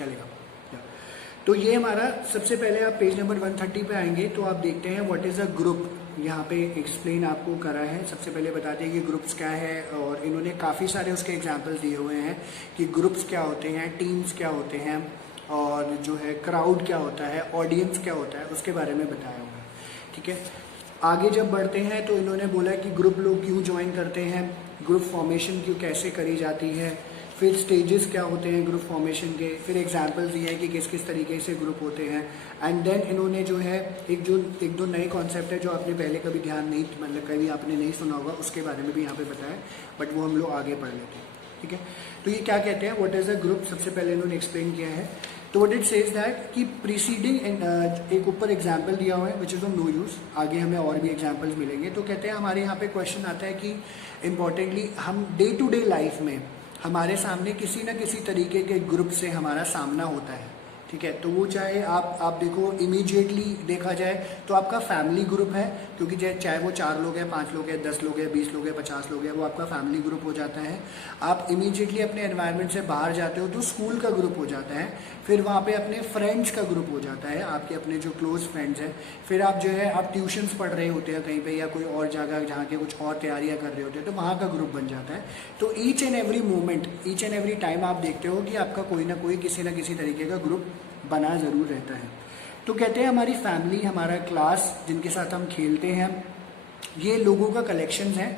चलेगा। तो ये हमारा सबसे पहले आप पेज नंबर 130 पे आएंगे तो आप देखते हैं व्हाट इज़ अ ग्रुप। यहाँ पे एक्सप्लेन आपको करा है। सबसे पहले बताते हैं कि ग्रुप्स क्या है, और इन्होंने काफ़ी सारे उसके एग्जांपल्स दिए हुए हैं कि ग्रुप्स क्या होते हैं, टीम्स क्या होते हैं, और जो है क्राउड क्या होता है, ऑडियंस क्या होता है, उसके बारे में बताया हुआ है। ठीक है, आगे जब बढ़ते हैं तो इन्होंने बोला कि ग्रुप लोग क्यों ज्वाइन करते हैं, ग्रुप फॉर्मेशन क्यों कैसे करी जाती है, फिर स्टेजेस क्या होते हैं ग्रुप फॉर्मेशन के, फिर एग्जांपल्स दिए हैं कि किस किस तरीके से ग्रुप होते हैं, एंड देन इन्होंने जो है एक दो नए कॉन्सेप्ट है जो आपने पहले कभी ध्यान नहीं, मतलब कभी आपने नहीं सुना होगा, उसके बारे में भी यहाँ पे बताया, बट वो हम लोग आगे पढ़ लेते हैं। ठीक है, तो ये क्या कहते हैं, व्हाट इज़ अ ग्रुप, सबसे पहले इन्होंने एक्सप्लेन किया है। तो व्हाट इट सेज दैट कि प्रीसीडिंग एक ऊपर एग्जाम्पल दिया हुआ है which is of no use, आगे हमें और भी एग्जाम्पल्स मिलेंगे। तो कहते हैं हमारे यहाँ पे क्वेश्चन आता है कि इम्पॉर्टेंटली हम डे टू डे लाइफ में हमारे सामने किसी न किसी तरीके के ग्रुप से हमारा सामना होता है। ठीक है, तो वो चाहे आप देखो इमीडिएटली देखा जाए तो आपका फैमिली ग्रुप है, क्योंकि चाहे वो 4 लोग हैं, 5 लोग हैं, 10 लोग हैं, 20 लोग हैं, 50 लोग हैं, वो आपका फैमिली ग्रुप हो जाता है। आप इमीडिएटली अपने एनवायरनमेंट से बाहर जाते हो तो स्कूल का ग्रुप हो जाता है, फिर वहाँ पे अपने फ्रेंड्स का ग्रुप हो जाता है, आपके अपने जो क्लोज फ्रेंड्स हैं। फिर आप जो है आप ट्यूशन्स पढ़ रहे होते हैं कहीं पे या कोई और जगह जहाँ के कुछ और तैयारियाँ कर रहे होते हैं, तो वहाँ का ग्रुप बन जाता है। तो each and every moment, each and every time आप देखते हो कि आपका कोई ना कोई किसी न किसी तरीके का ग्रुप बना ज़रूर रहता है। तो कहते हैं हमारी फैमिली, हमारा क्लास, जिनके साथ हम खेलते हैं, ये लोगों का कलेक्शंस हैं,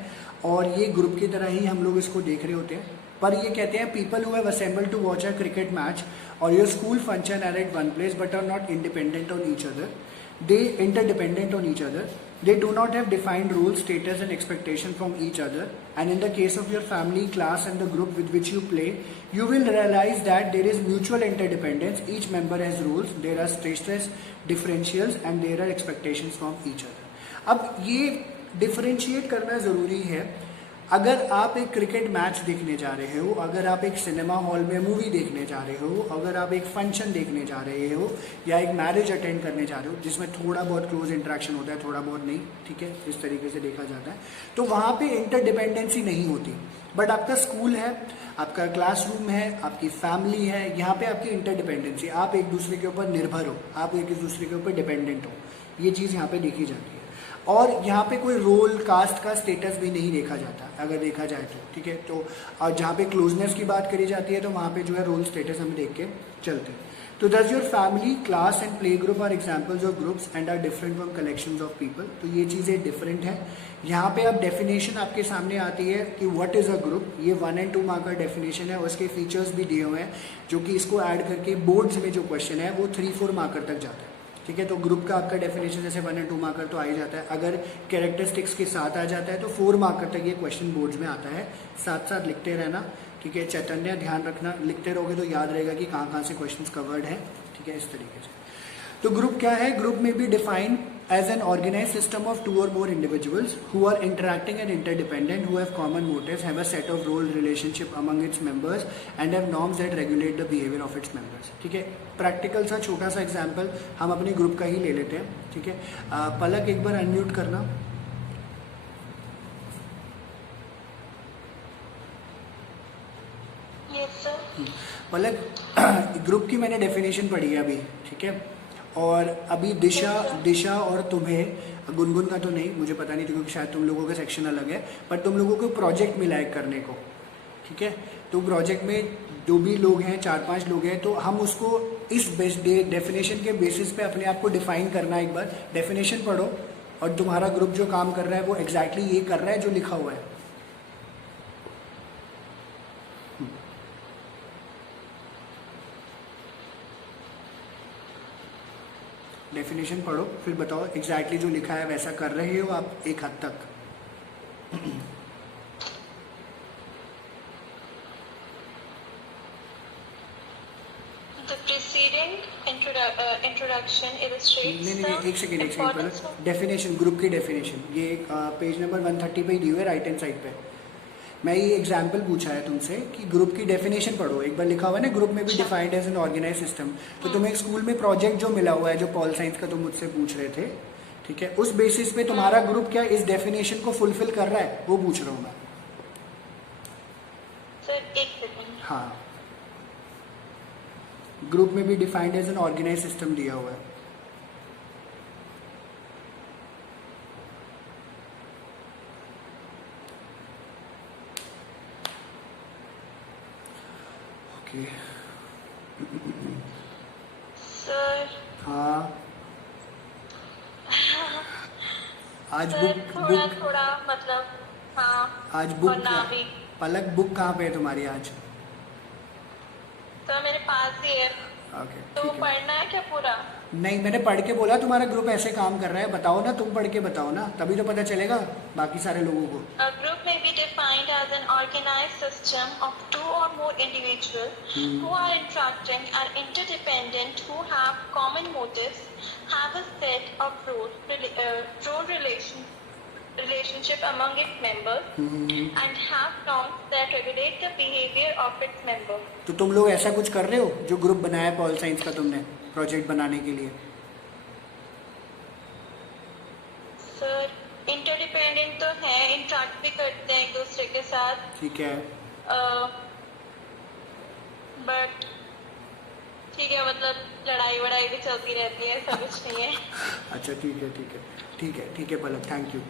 और ये ग्रुप की तरह ही हम लोग इसको देख रहे होते हैं। पर ये कहते हैं people who have assembled to watch a cricket match और your school function are at one place but are not independent on each other, they interdependent on each other, they do not have defined roles, status and expectation from each other, and in the case of your family, class and the group with which you play, you will realize that there is mutual interdependence, each member has roles, there are stress differentials and there are expectations from each other. अब ये differentiate करना ज़रूरी है। अगर आप एक cricket match देखने जा रहे हो, अगर आप एक सिनेमा हॉल में मूवी देखने जा रहे हो, अगर आप एक फंक्शन देखने जा रहे हो, या एक मैरिज अटेंड करने जा रहे हो जिसमें थोड़ा बहुत क्लोज इंटरेक्शन होता है, थोड़ा बहुत नहीं, ठीक है, इस तरीके से देखा जाता है, तो वहाँ पे इंटरडिपेंडेंसी नहीं होती। बट आपका स्कूल है, आपका क्लासरूम है, आपकी फैमिली है, यहाँ पे आपकी इंटरडिपेंडेंसी, आप एक दूसरे के ऊपर निर्भर हो, आप एक दूसरे के ऊपर डिपेंडेंट हो, ये चीज़ यहाँ पे देखी जाती है। और यहाँ पे कोई रोल कास्ट का स्टेटस भी नहीं देखा जाता अगर देखा जाए तो। ठीक है, तो और जहाँ पे क्लोजनेस की बात करी जाती है तो वहाँ पे जो है रोल स्टेटस हम देख के चलते हैं। तो does your family, class and play group are examples of groups and are different from collections of people. तो ये चीज़ें डिफरेंट है। यहाँ पे अब डेफिनेशन आपके सामने आती है कि व्हाट इज़ अ ग्रुप। ये 1 और 2 मार्क का डेफिनेशन है और उसके फीचर्स भी दिए हुए हैं, जो कि इसको ऐड करके बोर्ड्स में जो क्वेश्चन है वो 3-4 मार्कर तक जाता है। ठीक है, तो ग्रुप का आपका डेफिनेशन जैसे 1 और 2 मार्कर तो आ ही जाता है, अगर कैरेक्टरिस्टिक्स के साथ आ जाता है तो 4 मार्कर तक ये क्वेश्चन बोर्ड्स में आता है। साथ साथ लिखते रहना, ठीक है, चैतन्य ध्यान रखना, लिखते रहोगे तो याद रहेगा कि कहाँ कहाँ से क्वेश्चंस कवर्ड है। ठीक है, इस तरीके से। तो ग्रुप क्या है, ग्रुप में be defined as an organized system of 2 or more individuals who are interacting and interdependent, who have common motives, have a set of role relationship among its members and have norms that regulate the behavior of its members. ठीक है, practical सा छोटा सा example हम अपने group का ही ले लेते हैं। ठीक है, पलक एक बार अनम्यूट करना। Yes sir. पलक, ग्रुप की मैंने डेफिनेशन पढ़ी है अभी, ठीक है, और अभी दिशा और तुम्हें, गुनगुन का तो नहीं, मुझे पता नहीं क्योंकि शायद तुम लोगों का सेक्शन अलग है, पर तुम लोगों को प्रोजेक्ट मिला है करने को। ठीक है, तो प्रोजेक्ट में जो भी लोग हैं, 4-5 लोग हैं, तो हम उसको इस डेफिनेशन के बेसिस पे अपने आप को डिफाइन करना। एक बार डेफिनेशन पढ़ो और तुम्हारा ग्रुप जो काम कर रहा है वो एग्जैक्टली ये कर रहा है जो लिखा हुआ है। डेफिनेशन पढ़ो, फिर बताओ एग्जैक्टली जो लिखा है वैसा कर रहे हो आप एक हद तक। The preceding introduction illustrates नहीं, एक सेकेंड डेफिनेशन, ग्रुप की डेफिनेशन ये पेज नंबर 130 पे ही दी हुई है, राइट हैंड साइड पे। मैं ये एग्जाम्पल पूछा है तुमसे कि ग्रुप की डेफिनेशन पढ़ो। एक बार लिखा हुआ है ना, ग्रुप में भी defined as an organise system. तो तुम्हें एक स्कूल में प्रोजेक्ट जो मिला हुआ है, जो पॉल साइंस का तुम मुझसे पूछ रहे थे, ठीक है, उस बेसिस पे तुम्हारा ग्रुप क्या इस डेफिनेशन को फुलफिल कर रहा है वो पूछ रहा हूँ मैं। सर एक सेकंड। हाँ, ग्रुप में भी defined as an organise system दिया हुआ है। ओके सर हाँ, आज सर बुक थोड़ा बुक थोड़ा मतलब हाँ, आज और बुक ना भी पलक बुक कहाँ पे है तुम्हारी आज? तो मेरे पास ही है, ओके तो ठीक है। पढ़ना है क्या पूरा? नहीं, मैंने पढ़ के बोला तुम्हारा ग्रुप ऐसे काम कर रहा है, बताओ ना, तुम पढ़ के बताओ ना, तभी तो पता चलेगा बाकी सारे लोगों को। A group may be defined as an organized system of two or more individuals who are interacting and interdependent, who have common motives, have a set of relationship among its members, and have norms that regulate the behavior of its members. तो तुम लोग ऐसा कुछ कर रहे हो जो group बनाया है पॉल साइंस का तुमने प्रोजेक्ट बनाने के लिए? सर इंटरडिपेंडेंट तो है, इंटरेक्ट भी करते हैं एक दूसरे के साथ, ठीक है। बट ठीक है, मतलब लड़ाई वड़ाई भी चलती रहती है, ऐसा कुछ नहीं है। अच्छा ठीक है ठीक है ठीक है ठीक है पलक, थैंक यू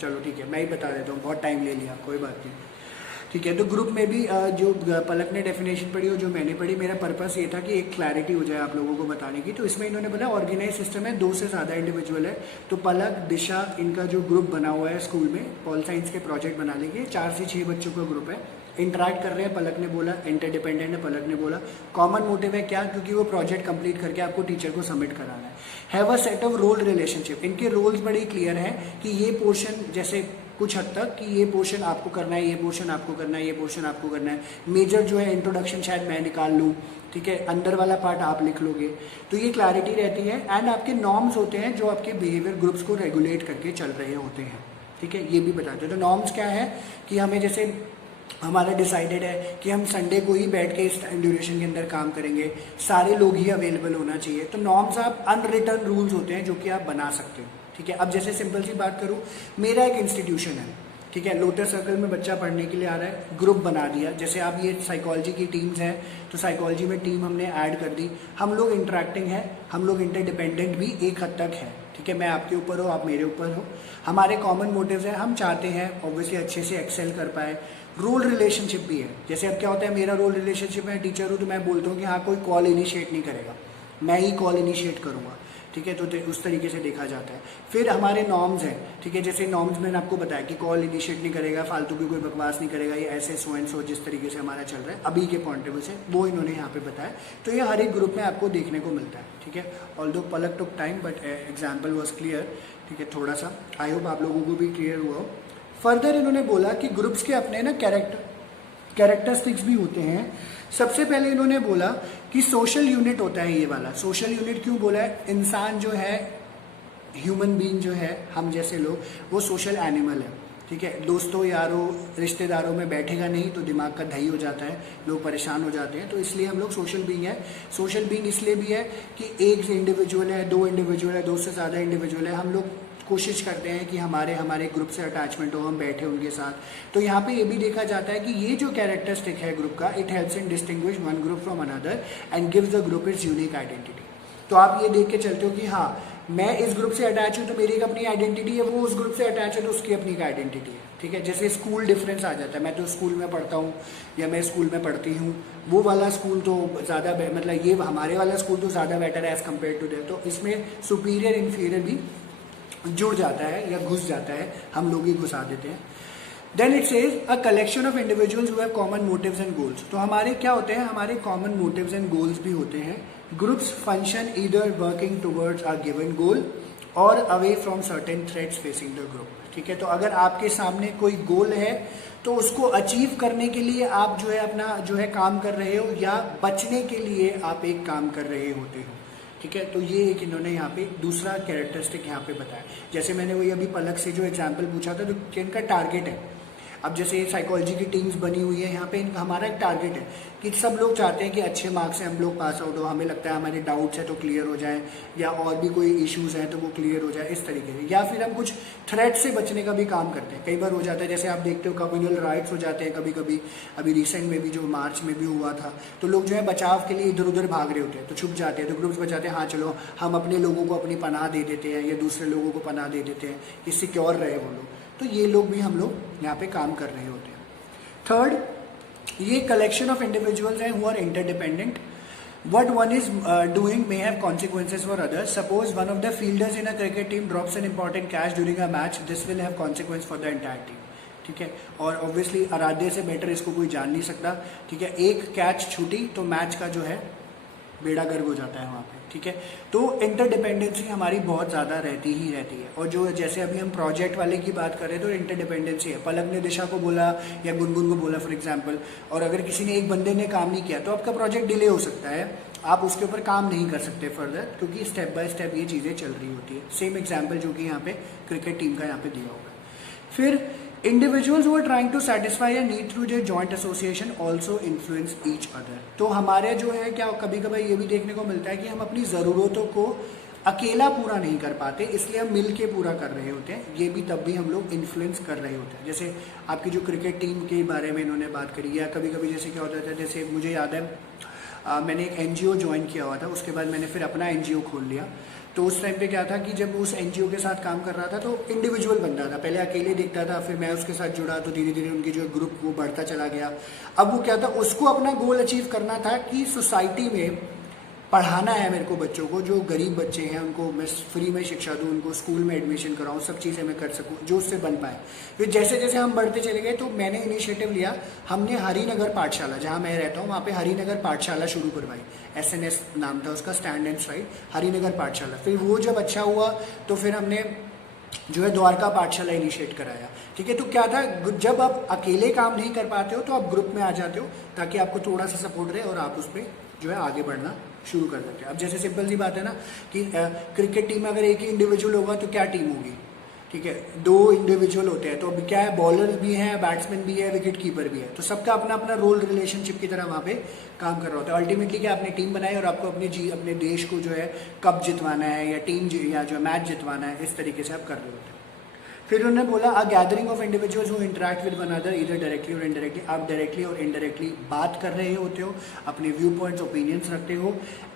चलो ठीक है, मैं ही बता देता हूँ, बहुत टाइम ले लिया, कोई बात नहीं। ठीक है, तो ग्रुप में भी जो पलक ने डेफिनेशन पढ़ी और जो मैंने पढ़ी, मेरा पर्पस ये था कि एक क्लैरिटी हो जाए आप लोगों को बताने की। तो इसमें इन्होंने बोला ऑर्गेनाइज सिस्टम है, 2 से ज़्यादा इंडिविजुअल है। तो पलक, दिशा, इनका जो ग्रुप बना हुआ है स्कूल में पॉल साइंस के प्रोजेक्ट बनाने के, 4 से 6 बच्चों का ग्रुप है, इंटरेक्ट कर रहे हैं। पलक ने बोला इंटरडिपेंडेंट है, पलक ने बोला कॉमन मोटिव है क्या, क्योंकि वो प्रोजेक्ट कंप्लीट करके आपको टीचर को सबमिट कराना है। Have a set of role relationship, इनके रोल्स बड़े क्लियर हैं कि ये पोर्शन, जैसे कुछ हद तक कि ये पोर्शन आपको करना है, ये पोर्शन आपको करना है, ये पोर्शन आपको करना है। मेजर जो है इंट्रोडक्शन शायद मैं निकाल लूँ, ठीक है, अंदर वाला पार्ट आप लिख लोगे, तो ये क्लैरिटी रहती है। एंड आपके नॉर्म्स होते हैं जो आपके बिहेवियर ग्रुप्स को रेगुलेट करके चल रहे होते हैं, ठीक है, ये भी बताते हैं। तो नॉर्म्स क्या है कि हमें, जैसे हमारा डिसाइडेड है कि हम संडे को ही बैठ के इस टाइम ड्यूरेशन के अंदर काम करेंगे, सारे लोग ही अवेलेबल होना चाहिए। तो नॉर्म्स आप अनरिटन रूल्स होते हैं जो कि आप बना सकते हो, ठीक है। अब जैसे सिंपल सी बात करूँ, मेरा एक इंस्टीट्यूशन है, ठीक है, लोटस सर्कल में बच्चा पढ़ने के लिए आ रहा है, ग्रुप बना दिया। जैसे आप ये साइकोलॉजी की टीम्स हैं, तो साइकोलॉजी में टीम हमने ऐड कर दी, हम लोग इंटरेक्टिंग है, हम लोग इंटरडिपेंडेंट भी एक हद तक है, ठीक है, मैं आपके ऊपर हो, आप मेरे ऊपर हो। हमारे कॉमन मोटिव्स हैं, हम चाहते हैं ऑब्वियसली अच्छे से एक्सेल कर पाए। रोल रिलेशनशिप भी है, जैसे अब क्या होता है, मेरा रोल रिलेशनशिप में टीचर हूँ तो मैं बोलता हूँ कि हाँ कोई कॉल इनिशिएट नहीं करेगा, मैं ही कॉल इनिशिएट करूँगा, ठीक है, तो उस तरीके से देखा जाता है। फिर हमारे नॉर्म्स हैं, ठीक है, जैसे नॉर्म्स मैंने आपको बताया कि कॉल इनिशिएट नहीं करेगा, फालतू की कोई बकवास नहीं करेगा, ये ऐसे सो एंड सो जिस तरीके से हमारा चल रहा है अभी के पॉइंट ऑफ व्यू से, वो इन्होंने यहाँ पे बताया। तो ये हर एक ग्रुप में आपको देखने को मिलता है, ठीक है। Although Palak took time but example was clear, ठीक है, थोड़ा सा आई होप आप लोगों को भी क्लियर हुआ हो। फर्दर इन्होंने बोला कि ग्रुप्स के अपने ना कैरेक्टरिस्टिक्स भी होते हैं। सबसे पहले इन्होंने बोला कि सोशल यूनिट होता है, ये वाला सोशल यूनिट क्यों बोला है, इंसान जो है, ह्यूमन बीइंग जो है, हम जैसे लोग, वो सोशल एनिमल है, ठीक है। दोस्तों यारों रिश्तेदारों में बैठेगा नहीं तो दिमाग का दही हो जाता है, लोग परेशान हो जाते हैं, तो इसलिए हम लोग सोशल बीइंग है। सोशल बीइंग इसलिए भी है कि एक इंडिविजुअल है, 2 इंडिविजुअल है, 2 से ज़्यादा इंडिविजुअल है, हम लोग कोशिश करते हैं कि हमारे ग्रुप से अटैचमेंट हो, हम बैठे उनके साथ। तो यहाँ पे ये भी देखा जाता है कि ये जो कैरेक्टरिस्टिक है ग्रुप का, it helps in distinguish one group from another and gives the group it's unique identity. तो आप ये देख के चलते हो कि हाँ मैं इस ग्रुप से अटैच हूँ तो मेरी एक अपनी आइडेंटिटी है, वो उस ग्रुप से अटैच है तो उसकी अपनी एक आइडेंटिटी है, ठीक है। जैसे स्कूल डिफरेंस आ जाता है, मैं तो स्कूल में पढ़ता हूँ या मैं स्कूल में पढ़ती हूँ, वो वाला स्कूल तो ज़्यादा, मतलब ये हमारे वाला स्कूल तो ज़्यादा बेटर है एज़ कम्पेयर टू देयर। तो इसमें सुपीरियर इन्फीरियर भी जुड़ जाता है या घुस जाता है, हम लोग ही घुसा देते हैं। Then it says a collection of individuals who have common motives and goals. तो हमारे क्या होते हैं, हमारे कॉमन मोटिव्स एंड गोल्स भी होते हैं। Groups function either working towards a given goal और away from certain threats facing the group, ठीक है। तो अगर आपके सामने कोई गोल है तो उसको अचीव करने के लिए आप जो है अपना जो है काम कर रहे हो, या बचने के लिए आप एक काम कर रहे होते हो, ठीक है। तो ये एक इन्होंने यहाँ पे दूसरा कैरेक्टरिस्टिक यहाँ पे बताया। जैसे मैंने वही अभी पलक से जो एग्जांपल पूछा था, तो इनका टारगेट है, अब जैसे साइकोलॉजी की टीम्स बनी हुई है, यहाँ पे हमारा एक टारगेट है कि सब लोग चाहते हैं कि अच्छे मार्क्स से हम लोग पास आउट हो, हमें लगता है हमारे डाउट्स है तो क्लियर हो जाए, या और भी कोई इश्यूज हैं तो वो क्लियर हो जाए इस तरीके से। या फिर हम कुछ थ्रेट से बचने का भी काम करते हैं। कई बार हो जाता है, जैसे आप देखते हो कम्युनल राइट्स हो जाते हैं कभी कभी, अभी रिसेंट में भी जो मार्च में भी हुआ था, तो लोग जो है बचाव के लिए इधर उधर भाग रहे होते हैं, तो छुप जाते हैं, तो ग्रुप्स बचाते हैं, हाँ चलो हम अपने लोगों को अपनी पनाह दे देते हैं या दूसरे लोगों को पनाह दे देते हैं कि सिक्योर रहे वो लोग। तो ये लोग भी हम लोग यहाँ पे काम कर रहे होते हैं। थर्ड, ये कलेक्शन ऑफ इंडिविजुअल्स हैं who are interdependent. What one is doing may have consequences for others. Suppose one of the fielders in a cricket team drops an important catch during a match. This will have consequence for the entire team. ठीक है, और obviously आराध्य से better इसको कोई जान नहीं सकता. ठीक है, एक कैच छूटी तो मैच का जो है बेड़ा गर्क हो जाता है वहाँ पे. ठीक है, तो इंटरडिपेंडेंसी हमारी बहुत ज़्यादा रहती ही रहती है. और जो जैसे अभी हम प्रोजेक्ट वाले की बात कर रहे हैं तो इंटरडिपेंडेंसी है. पलक ने दिशा को बोला या गुनगुन को बोला फॉर एग्जांपल, और अगर किसी ने एक बंदे ने काम नहीं किया तो आपका प्रोजेक्ट डिले हो सकता है, आप उसके ऊपर काम नहीं कर सकते फर्दर, क्योंकि स्टेप बाय स्टेप ये चीज़ें चल रही होती है. सेम एग्जाम्पल जो कि यहाँ पे क्रिकेट टीम का यहाँ पे दिया होगा. फिर individuals who are trying to satisfy a need through their joint association also influence each other. तो हमारे जो है क्या कभी कभी ये भी देखने को मिलता है कि हम अपनी ज़रूरतों को अकेला पूरा नहीं कर पाते, इसलिए हम मिल के पूरा कर रहे होते हैं. ये भी तब भी हम लोग इन्फ्लुएंस कर रहे होते हैं. जैसे आपकी जो क्रिकेट टीम के बारे में इन्होंने बात करी, या कभी कभी जैसे क्या होता था, जैसे मुझे याद है मैंने एक NGO ज्वाइन किया हुआ था, उसके बाद मैंने फिर अपना NGO खोल लिया. तो उस टाइम पे क्या था कि जब उस NGO के साथ काम कर रहा था तो इंडिविजुअल बनता था. पहले अकेले दिखता था, फिर मैं उसके साथ जुड़ा तो धीरे धीरे उनकी जो ग्रुप वो बढ़ता चला गया. अब वो क्या था, उसको अपना गोल अचीव करना था कि सोसाइटी में पढ़ाना है मेरे को बच्चों को, जो गरीब बच्चे हैं उनको मैं फ्री में शिक्षा दूँ, उनको स्कूल में एडमिशन कराऊँ, सब चीज़ें मैं कर सकूँ जो उससे बन पाए. फिर जैसे जैसे हम बढ़ते चले गए तो मैंने इनिशिएटिव लिया, हमने हरिनगर पाठशाला, जहाँ मैं रहता हूँ वहाँ पे हरिनगर पाठशाला शुरू करवाई. SNS नाम था उसका, स्टैंड एंड स्ट्राइड हरिनगर पाठशाला. फिर वो जब अच्छा हुआ तो फिर हमने जो है द्वारका पाठशाला इनिशिएट कराया. ठीक है, तो क्या था, जब आप अकेले काम नहीं कर पाते हो तो आप ग्रुप में आ जाते हो ताकि आपको थोड़ा सा सपोर्ट रहे और आप उस पर जो है आगे बढ़ना शुरू कर देते हैं. अब जैसे सिंपल सी बात है ना कि क्रिकेट टीम में अगर एक ही इंडिविजुअल होगा तो क्या टीम होगी. ठीक है, 2 इंडिविजुअल होते हैं तो अभी क्या है, बॉलर भी है, बैट्समैन भी है, विकेट कीपर भी है, तो सबका अपना अपना रोल रिलेशनशिप की तरह वहाँ पे काम कर रहा होता है. अल्टीमेटली क्या, आपने टीम बनाई और आपको अपने देश को जो है कप जितवाना है या या जो मैच जितवाना है, इस तरीके से आप कर रहे होते हैं. फिर उन्होंने बोला अ gathering of individuals who interact with one other either directly और इनडायरेक्टली. आप डायरेक्टली और इनडायरेक्टली बात कर रहे होते हो, अपने व्यू पॉइंट्स ओपिनियंस रखते हो.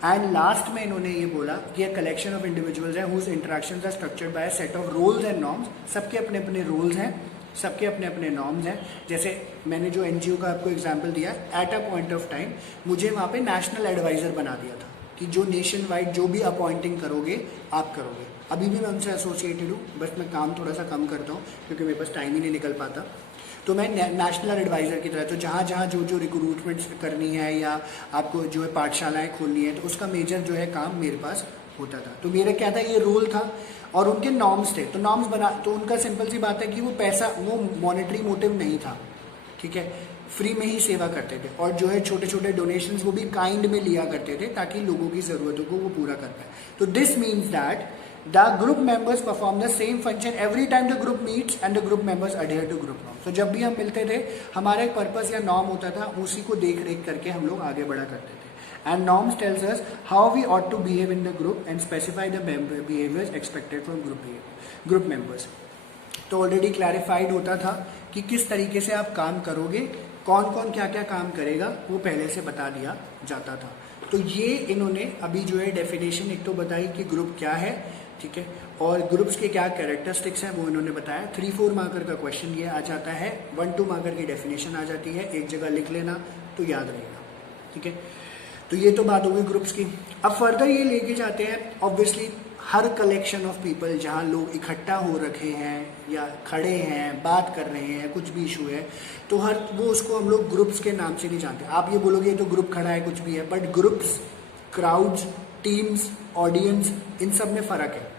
एंड लास्ट में इन्होंने ये बोला कि अ कलेक्शन ऑफ इंडिविजुअल्स हैं whose interactions are structured by a set of rules and norms. सबके अपने अपने रूल्स हैं, सबके अपने अपने नॉर्म्स हैं. जैसे मैंने जो NGO का आपको एग्जाम्पल दिया, at a point of time मुझे वहाँ पे नेशनल एडवाइज़र बना दिया था कि जो नेशन वाइड जो भी अपॉइंटिंग करोगे आप करोगे. अभी भी मैं उनसे एसोसिएटेड हूँ, बस मैं काम थोड़ा सा कम करता हूँ क्योंकि मेरे पास टाइम ही नहीं निकल पाता. तो मैं नेशनल एडवाइज़र की तरह, तो जहाँ जहाँ जो रिक्रूटमेंट्स करनी है या आपको जो है पाठशालाएँ खोलनी है, तो उसका मेजर जो है काम मेरे पास होता था. तो मेरा क्या था, ये रोल था और उनके नॉर्म्स थे. तो नॉर्म्स बना, तो उनका सिंपल सी बात है कि वो पैसा, वो मॉनेटरी मोटिव नहीं था. ठीक है, फ्री में ही सेवा करते थे और जो है छोटे छोटे डोनेशंस वो भी काइंड में लिया करते थे ताकि लोगों की ज़रूरतों को वो पूरा कर पाए. तो this means that the group members perform the same function every time the group meets and the group members adhere to group norms. तो जब भी हम मिलते थे हमारा एक पर्पस या नॉर्म होता था, उसी को देख रेख करके हम लोग आगे बढ़ा करते थे. And norms tells us how we ought to behave in the group and specify the behaviors expected from group members. तो ऑलरेडी क्लैरिफाइड होता था कि किस तरीके से आप काम करोगे, कौन कौन क्या क्या काम करेगा, वो पहले से बता दिया जाता था. तो ये इन्होंने अभी जो है डेफिनेशन एक तो बताई कि ग्रुप क्या है. ठीक है, और ग्रुप्स के क्या कैरेक्टरिस्टिक्स हैं वो इन्होंने बताया. 3-4 मार्कर का क्वेश्चन ये आ जाता है, 1-2 मार्कर की डेफिनेशन आ जाती है, एक जगह लिख लेना तो याद रहेगा. ठीक है, तो ये तो बात हो गई ग्रुप्स की. अब फर्दर ये लेके जाते हैं, obviously her collection of people जहाँ लोग इकट्ठा हो रखे हैं या खड़े हैं, बात कर रहे हैं, कुछ भी इशू है, तो वो उसको हम लोग ग्रुप्स के नाम से नहीं जानते. आप ये बोलोगे तो ग्रुप खड़ा है, कुछ भी है, but groups, crowds, teams, audiences, इन सब में फ़र्क है.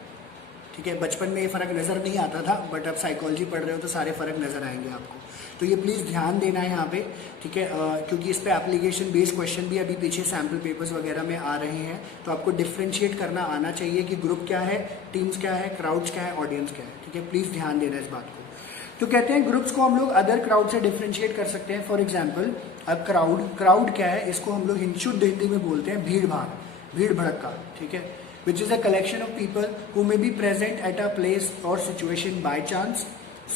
ठीक है, बचपन में ये फ़र्क नज़र नहीं आता था, बट अब साइकोलॉजी पढ़ रहे हो तो सारे फ़र्क नज़र आएंगे आपको. तो ये प्लीज़ ध्यान देना है यहाँ पे. ठीक है, क्योंकि इस पर एप्लीकेशन बेस्ड क्वेश्चन भी अभी पीछे सैम्पल पेपर्स वगैरह में आ रहे हैं, तो आपको डिफ्रेंशिएट करना आना चाहिए कि ग्रुप क्या है, टीम्स क्या है, क्राउड्स क्या है, ऑडियंस क्या है. ठीक है, प्लीज़ ध्यान देना इस बात को. तो कहते हैं ग्रुप्स को हम लोग अदर क्राउड से डिफ्रेंशिएट कर सकते हैं। फॉर एग्जाम्पल अब क्राउड क्या है, इसको हम लोग शुद्ध हिंदी में बोलते हैं भीड़ भाड़, भीड़ भड़का, ठीक है, which is a collection of people who may be present at a place और situation by chance.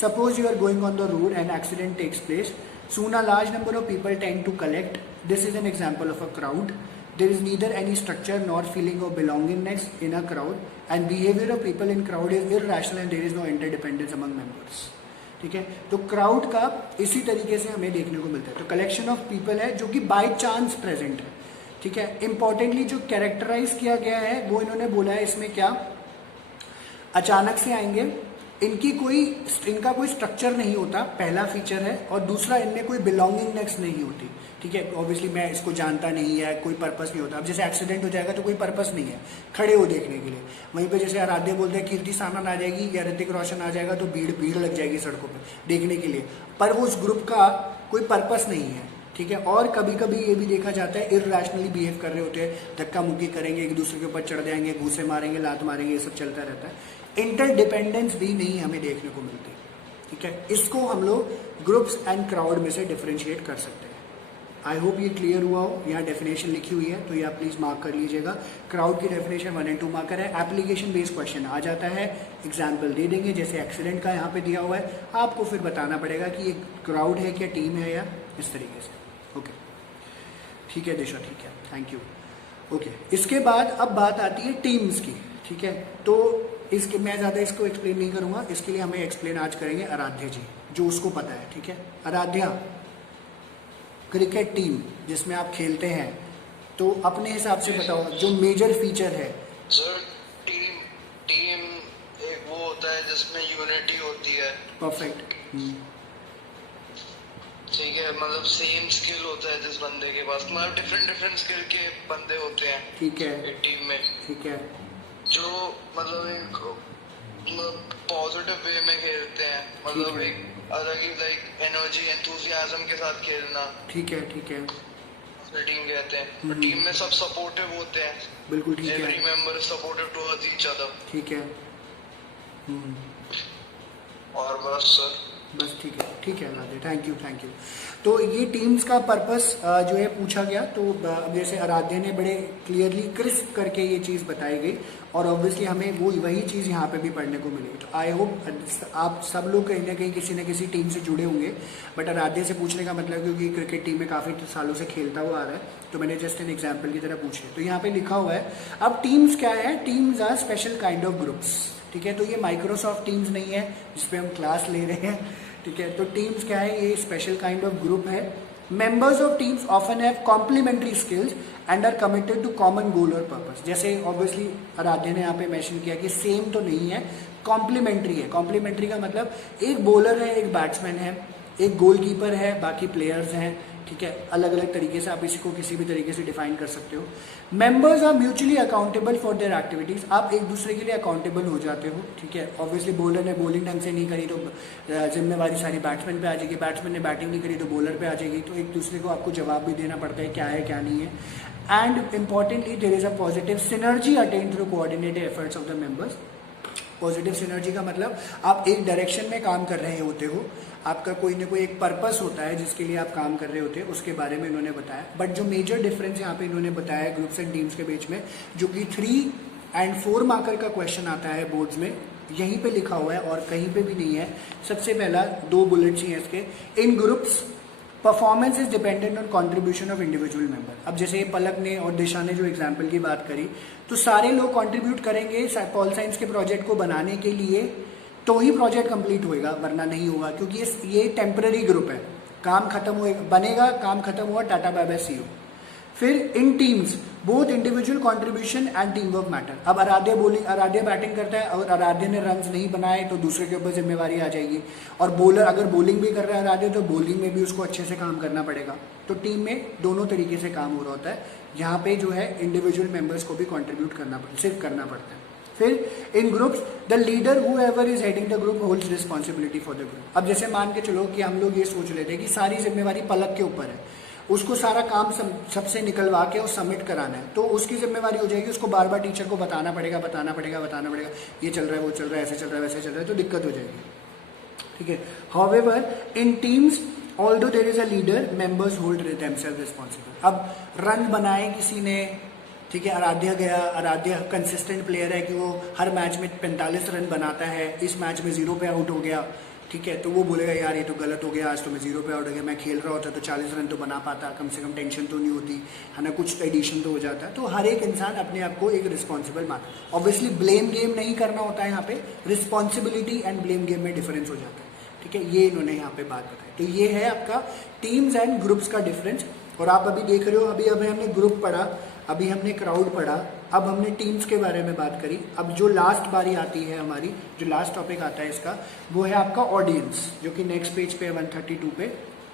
Suppose you are going on the road and accident takes place, soon a large number of people tend to collect. This is an example of a crowd. There is neither any structure nor feeling of belongingness in a crowd, and behavior of people in crowd is irrational and there is no interdependence among members. ठीक है, तो crowd का इसी तरीके से हमें देखने को मिलता है। तो कलेक्शन ऑफ पीपल है जो कि बाय चांस प्रेजेंट है, ठीक है। इंपॉर्टेंटली जो कैरेक्टराइज किया गया है वो इन्होंने बोला है इसमें क्या, अचानक से आएंगे, इनका कोई स्ट्रक्चर नहीं होता, पहला फीचर है, और दूसरा इनमें कोई बिलोंगिंगनेस नहीं होती, ठीक है। ऑब्वियसली मैं इसको जानता नहीं है, कोई पर्पस नहीं होता। अब जैसे एक्सीडेंट हो जाएगा तो कोई पर्पस नहीं है, खड़े हो देखने के लिए। वहीं पे जैसे आराध्य बोलते हैं कीर्ति सानन आ जाएगी या ऋतिक रोशन आ जाएगा तो भीड़ लग जाएगी सड़कों पर देखने के लिए, पर वो उस ग्रुप का कोई पर्पस नहीं है, ठीक है। और कभी कभी ये भी देखा जाता है इररेशनली बिहेव कर रहे होते हैं, धक्का मुक्की करेंगे, एक दूसरे के ऊपर चढ़ जाएंगे, घूसे मारेंगे, लात मारेंगे, ये सब चलता रहता है। इंटरडिपेंडेंस भी नहीं हमें देखने को मिलती, ठीक है। इसको हम लोग ग्रुप्स एंड क्राउड में से डिफरेंशिएट कर सकते हैं। आई होप ये क्लियर हुआ हो। यहाँ डेफिनेशन लिखी हुई है तो ये आप प्लीज मार्क कर लीजिएगा। क्राउड की डेफिनेशन 1 और 2 मार्कर है। एप्लीकेशन बेस्ड क्वेश्चन आ जाता है, एग्जाम्पल दे देंगे, जैसे एक्सीडेंट का यहाँ पे दिया हुआ है, आपको फिर बताना पड़ेगा कि ये क्राउड है क्या टीम है या इस तरीके से। ओके, ठीक है दिशा, ठीक है, थैंक यू। ओके, इसके बाद अब बात आती है टीम्स की, ठीक है। तो इसके मैं ज़्यादा इसको एक्सप्लेन नहीं करूँगा, इसके लिए हमें एक्सप्लेन आज करेंगे आराध्य जी, जो उसको पता है, ठीक है। आराध्या, क्रिकेट टीम जिसमें आप खेलते हैं, तो अपने हिसाब से बताओ जो मेजर फीचर है। सर टीम एक वो होता है जिसमें यूनिटी होती है। परफेक्ट, ठीक है, मतलब सेम स्किल होता है जिस बंदे के पास, मतलब डिफरेंट स्किल के बंदे होते हैं, ठीक है, एक टीम में, ठीक है, जो मतलब एक पॉजिटिव वे में खेलते हैं, मतलब है। एक अलग ही लाइक एनर्जी एंथुसियाज्म के साथ खेलना, ठीक है, ठीक है, टीम कहते हैं। टीम में सब सपोर्टिव होते हैं, बिल्कुल ठीक एवरी है, member is supportive towards each other. ठीक है, और बस सर, बस ठीक है, ठीक है आराध्य, थैंक यू, थैंक यू। तो ये टीम्स का पर्पस जो है पूछा गया, तो अब जैसे आराध्य ने बड़े क्लियरली क्रिस्प करके ये चीज़ बताई गई, और ऑब्वियसली हमें वही चीज़ यहाँ पे भी पढ़ने को मिली। तो आई होप आप सब लोग कहीं ना कहीं किसी न किसी टीम से जुड़े होंगे, बट आराध्य से पूछने का मतलब क्योंकि क्रिकेट टीम में काफ़ी सालों से खेलता हुआ आ रहा है, तो मैंने जस्ट एन एग्जाम्पल की तरह पूछे। तो यहाँ पे लिखा हुआ है, अब टीम्स क्या है, teams are special kind of groups, ठीक है। तो ये माइक्रोसॉफ्ट टीम्स नहीं है जिसपे हम क्लास ले रहे हैं, ठीक है। तो टीम्स क्या है, ये स्पेशल काइंड ऑफ ग्रुप है। Members of teams often have complementary skills and are committed to common goal और पर्पस। जैसे ऑब्वियसली आराध्य ने यहाँ पे मेंशन किया कि सेम तो नहीं है, कॉम्प्लीमेंट्री है। कॉम्प्लीमेंट्री का मतलब एक बॉलर है, एक बैट्समैन है, एक गोलकीपर है, बाकी प्लेयर्स हैं, ठीक है। अलग अलग तरीके से आप इसको किसी भी तरीके से डिफाइन कर सकते हो। Members are mutually accountable for their activities, आप एक दूसरे के लिए अकाउंटेबल हो जाते हो, ठीक है। ऑब्वियसली बॉलर ने बॉलिंग ढंग से नहीं करी तो जिम्मेवारी सारी बैट्समैन पे आ जाएगी, बैट्समैन ने बैटिंग नहीं करी तो बॉलर पे आ जाएगी, तो एक दूसरे को आपको जवाब भी देना पड़ता है क्या है क्या नहीं है। And importantly there is a positive synergy attained through coordinated efforts of the members. Positive synergy का मतलब आप एक डायरेक्शन में काम कर रहे होते हो, आपका कोई ना कोई एक पर्पस होता है जिसके लिए आप काम कर रहे होते हैं, उसके बारे में इन्होंने बताया। बट जो मेजर डिफरेंस यहाँ पे इन्होंने बताया ग्रुप्स एंड टीम्स के बीच में, जो कि 3 और 4 मार्कर का क्वेश्चन आता है बोर्ड्स में, यहीं पे लिखा हुआ है और कहीं पे भी नहीं है। सबसे पहला 2 बुलेट्स ही हैं इसके। In groups performance is dependent on contribution of individual member. अब जैसे पलक ने और दिशा ने जो एग्जाम्पल की बात करी, तो सारे लोग कंट्रीब्यूट करेंगे पॉल साइंस के प्रोजेक्ट को बनाने के लिए, तो ही प्रोजेक्ट कंप्लीट होएगा, वरना नहीं होगा, क्योंकि ये टेम्पररी ग्रुप है। काम खत्म होएगा, बनेगा, काम खत्म हुआ, tata bye bye see you. फिर in teams both individual contribution and team work matter. अब आराध्य बैटिंग करता है, और आराध्य ने रन्स नहीं बनाए तो दूसरे के ऊपर जिम्मेवारी आ जाएगी, और बॉलर अगर बॉलिंग भी कर रहा है आराध्य तो बॉलिंग में भी उसको अच्छे से काम करना पड़ेगा। तो टीम में दोनों तरीके से काम हो रहा होता है। यहाँ पे जो है इंडिविजुअल मेंबर्स को भी कॉन्ट्रीब्यूट सिर्फ करना पड़ता है। फिर in groups the leader whoever is heading the group holds responsibility for the group. अब जैसे मान के चलो कि हम लोग ये सोच लेते हैं कि सारी जिम्मेवारी पलक के ऊपर है, उसको सारा काम सबसे निकलवा के और सबमिट कराना है, तो उसकी जिम्मेवारी हो जाएगी, उसको बार बार टीचर को बताना पड़ेगा, ये चल रहा है, वो चल रहा है, ऐसे चल रहा है, वैसे चल रहा है, तो दिक्कत हो जाएगी, ठीक है। However in teams although there is a leader, members hold themselves responsible. अब रन बनाए किसी ने, ठीक है, आराध्या गया, आराध्या कंसिस्टेंट प्लेयर है कि वो हर मैच में 45 रन बनाता है, इस मैच में 0 पे आउट हो गया, ठीक है, तो वो बोलेगा यार ये तो गलत हो गया, आज तो मैं 0 पे आउट हो गया, मैं खेल रहा होता तो 40 रन तो बना पाता, कम से कम टेंशन तो नहीं होती है ना, कुछ एडिशन तो हो जाता है। तो हर एक इंसान अपने आप को एक रिस्पॉन्सिबल मानता है। ऑब्वियसली ब्लेम गेम नहीं करना होता है यहाँ पे, रिस्पॉन्सिबिलिटी एंड ब्लेम गेम में डिफरेंस हो जाता है, ठीक है, ये इन्होंने यहाँ पे बात बताई। तो ये है आपका टीम्स एंड ग्रुप्स का डिफरेंस। और आप अभी देख रहे हो, अभी हमने ग्रुप पढ़ा, अभी हमने क्राउड पढ़ा, अब हमने टीम्स के बारे में बात करी। अब जो लास्ट बारी आती है हमारी, जो लास्ट टॉपिक आता है इसका, वो है आपका ऑडियंस, जो कि नेक्स्ट पेज पे 132 पे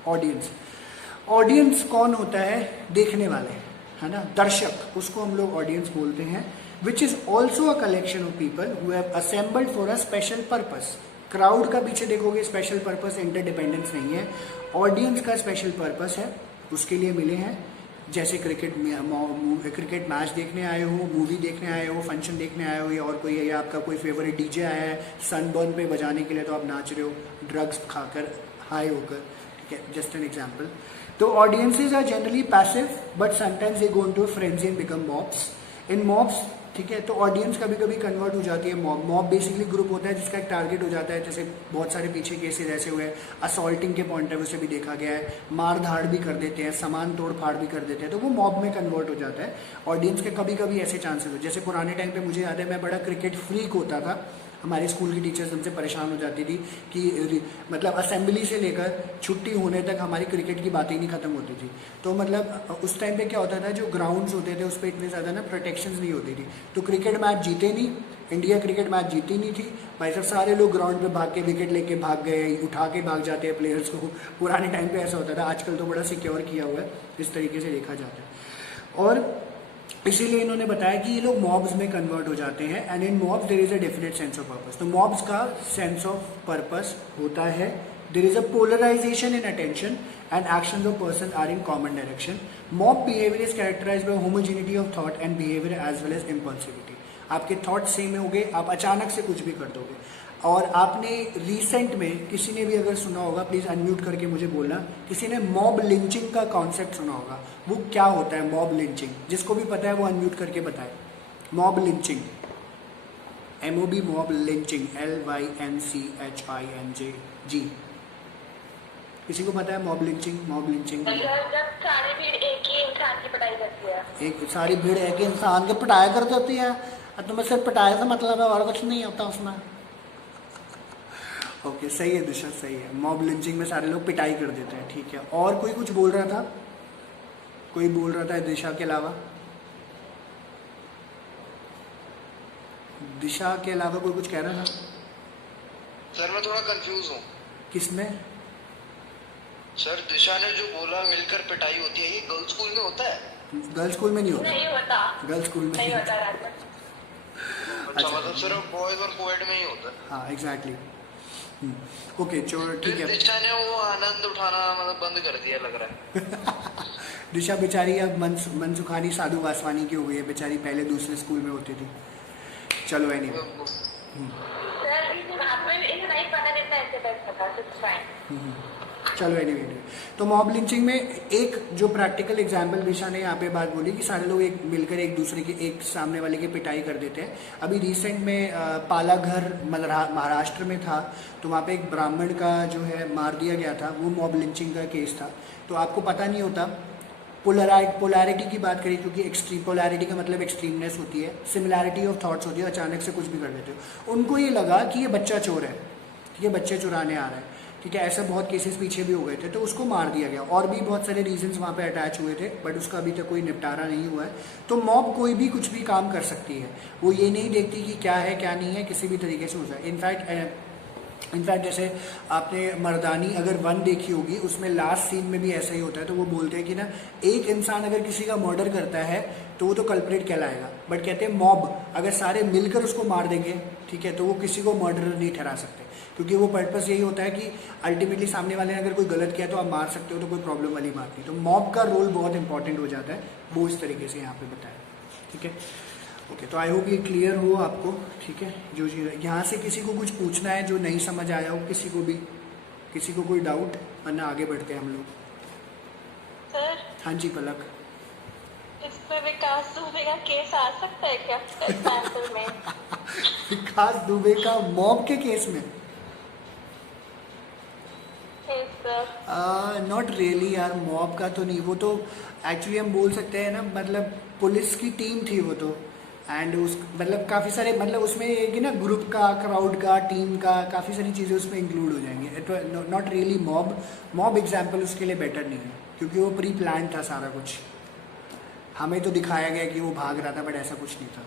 ऑडियंस। ऑडियंस कौन होता है? देखने वाले, है ना, दर्शक, उसको हम लोग ऑडियंस बोलते हैं। Which is also a collection of people who have assembled for a special purpose. Crowd का पीछे देखोगे स्पेशल पर्पस, इंटरडिपेंडेंस नहीं है। ऑडियंस का स्पेशल पर्पस है, उसके लिए मिले हैं। जैसे क्रिकेट मैच देखने आए हो, मूवी देखने आए हो, फंक्शन देखने आए हो, या और कोई है, या आपका कोई फेवरेट डीजे आया है सनबर्न पे बजाने के लिए, तो आप नाच रहे हो ड्रग्स खाकर, हाई होकर, ठीक है, जस्ट एन एग्जाम्पल। तो audiences are generally passive but sometimes they go into a frenzy and become mobs. In mobs, ठीक है, तो ऑडियंस कभी कभी कन्वर्ट हो जाती है मॉब। मॉब बेसिकली ग्रुप होता है जिसका एक टारगेट हो जाता है, जैसे बहुत सारे पीछे केसेस ऐसे हुए हैं, असॉल्टिंग के पॉइंट ऑफ व्यू से भी देखा गया है, मार धाड़ भी कर देते हैं, सामान तोड़ फाड़ भी कर देते हैं, तो वो मॉब में कन्वर्ट हो जाता है। ऑडियंस के कभी कभी ऐसे चांसेस हो, जैसे पुराने टाइम पे मुझे याद है, मैं बड़ा क्रिकेट फ्रीक होता था, हमारे स्कूल की टीचर्स हमसे परेशान हो जाती थी कि मतलब असेंबली से लेकर छुट्टी होने तक हमारी क्रिकेट की बातें ही नहीं खत्म होती थी। तो मतलब उस टाइम पे क्या होता था, जो ग्राउंड्स होते थे उस पर इतने ज़्यादा ना प्रोटेक्शंस नहीं होती थी, तो क्रिकेट मैच जीते नहीं, इंडिया क्रिकेट मैच जीती नहीं थी भाई साहब। सारे लोग ग्राउंड पे भाग के विकेट लेके भाग गए, उठा के भाग जाते हैं प्लेयर्स को। पुराने टाइम पे ऐसा होता था, आजकल तो बड़ा सिक्योर किया हुआ है, इस तरीके से देखा जाता है। और इसीलिए इन्होंने बताया कि ये लोग मॉब्स में कन्वर्ट हो जाते हैं, and in mobs there is a definite sense of purpose. तो मॉब्स का सेंस ऑफ पर्पस होता है, there is a polarisation in attention and actions of person are in common direction. Mob behaviour is characterised by homogeneity of thought and behaviour as well as impulsivity. आपके thought same होंगे, आप अचानक से कुछ भी कर दोगे। और आपने रिसेंट में, किसी ने भी अगर सुना होगा, प्लीज अनम्यूट करके मुझे बोलना, किसी ने मॉब लिंचिंग का कॉन्सेप्ट सुना होगा, वो क्या होता है मॉब लिंचिंग? जिसको भी पता है वो अनम्यूट करके बताए। Mob lynching, MOB, mob lynching, LYNCHING। किसी को पता है मॉब लिंचिंग? मॉब लिंचिंग जब सारी भीड़ एक ही इंसान की पिटाई करती है। एक सारी भीड़ एक ही इंसान की पिटाई कर देती है, और तुम्हें सिर्फ पिटाई से मतलब है, और कुछ नहीं होता उसमें। ओके, सही है दिशा, सही है। मॉब लिंचिंग में सारे लोग पिटाई कर देते हैं, ठीक है। और कोई कुछ बोल रहा था? कोई बोल रहा था दिशा के अलावा? दिशा के अलावा कोई कुछ कह रहा था? सर मैं थोड़ा कंफ्यूज हूँ। किसमें? सर दिशा ने जो बोला मिलकर पिटाई होती है, ये गर्ल्स स्कूल में होता है? गर्ल्स स्कूल में नहीं होता। नहीं होता, गर्ल्स स्कूल में नहीं होता। अच्छा, मतलब सिर्फ बॉयज और कोएड में ही होता है? हाँ, एग्जैक्टली। ओके, चलो ठीक है। दिशा ने वो आनंद उठाना मतलब बंद कर दिया लग रहा है। दिशा बेचारी अब मनसुखानी साधु वासवानी की हो गई है बेचारी, पहले दूसरे स्कूल में होती थी। चलो एनीवे, चलो एनीवे। तो मॉब लिंचिंग में एक जो प्रैक्टिकल एग्जाम्पल दिशा ने यहाँ पे बात बोली कि सारे लोग एक मिलकर एक दूसरे के, एक सामने वाले की पिटाई कर देते हैं। अभी रिसेंट में पालाघर महाराष्ट्र में था, तो वहाँ पे एक ब्राह्मण का जो है मार दिया गया था, वो मॉब लिंचिंग का केस था। तो आपको पता नहीं होता, पोलैरिटी की बात करें, क्योंकि एक्सट्रीम पोलैरिटी का मतलब एक्सट्रीमनेस होती है, सिमिलैरिटी ऑफ थॉट्स होती है, अचानक से कुछ भी कर देते हो। उनको ये लगा कि ये बच्चा चोर है, ठीक है, बच्चे चुराने आ रहा है, ठीक है, ऐसा बहुत केसेस पीछे भी हो गए थे, तो उसको मार दिया गया। और भी बहुत सारे रीजंस वहाँ पे अटैच हुए थे, बट उसका अभी तक कोई निपटारा नहीं हुआ है। तो मॉब कोई भी कुछ भी काम कर सकती है, वो ये नहीं देखती कि क्या है क्या नहीं है, किसी भी तरीके से हो जाए। इनफैक्ट जैसे आपने मर्दानी अगर 1 देखी होगी, उसमें लास्ट सीन में भी ऐसा ही होता है। तो वो बोलते हैं कि ना, एक इंसान अगर किसी का मर्डर करता है तो वो तो कल्प्रेट कहलाएगा, बट कहते हैं मॉब अगर सारे मिलकर उसको मार देंगे, ठीक है, तो वो किसी को मर्डरर नहीं ठहरा सकते, क्योंकि वो पर्पस यही होता है कि अल्टीमेटली सामने वाले ने अगर कोई गलत किया तो आप मार सकते हो, तो कोई प्रॉब्लम वाली बात नहीं। तो मॉब का रोल बहुत इंपॉर्टेंट हो जाता है, वो इस तरीके से यहाँ पे बताया, ठीक है। ओके, तो आई होप ये क्लियर हो आपको, ठीक है। जो यहाँ से किसी को कुछ पूछना है जो नहीं समझ आया हो, किसी को भी किसी को कोई डाउट, वरना आगे बढ़ते हैं हम लोग। सर, हाँ जी पलक। इसमें विकास दुबे का केस आ सकता है क्या एग्जाम्पल में? विकास दुबे का मॉब के केस में? Yes sir. नॉट रियली यार, मॉब का तो नहीं, वो तो एक्चुअली हम बोल सकते हैं ना, मतलब पुलिस की टीम थी वो तो। एंड उस मतलब काफ़ी सारे, मतलब उसमें एक ही ना ग्रुप का, क्राउड का, टीम का, काफ़ी सारी चीज़ें उसमें इंक्लूड हो जाएंगी। Not really mob. Mob example उसके लिए बेटर नहीं है, क्योंकि वो प्री प्लान था सारा कुछ। हमें तो दिखाया गया कि वो भाग रहा था, बट ऐसा कुछ नहीं था।